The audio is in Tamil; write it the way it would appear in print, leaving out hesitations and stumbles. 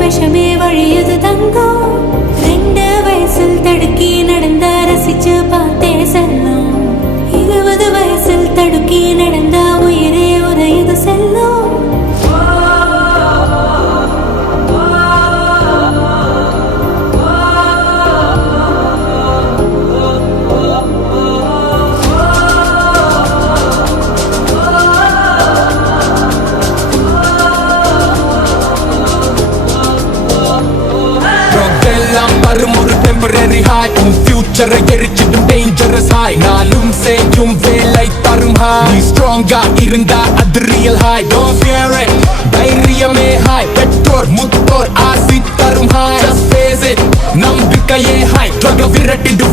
விஷமே வழியது தங்கம் 2 வயசில் தடுக்கி நடந்த ரசிச்சு பார்த்தே செல்லும் 20 வயசில் தடுக்கி நடந்த உயிரே உரையது செல்லும் ஒரு டெம்பரரி ஹாய் உன் ஃபியூச்சரை எரிச்சிடும் டேஞ்சரஸ் ஹாய் நானும் செய்யும் வேலை தரும் ஹாய் நீ ஸ்ட்ராங்கா இருந்தா அது real high don't fear it தைரியமே ஹாய் பெற்றோர் முத்தோர் ஆசி தரும் ஹாய் ஜஸ்ட் ஃபேஸ் இட் நம்பிக்கையே ஹாய் ட்ரக விரட்டிடு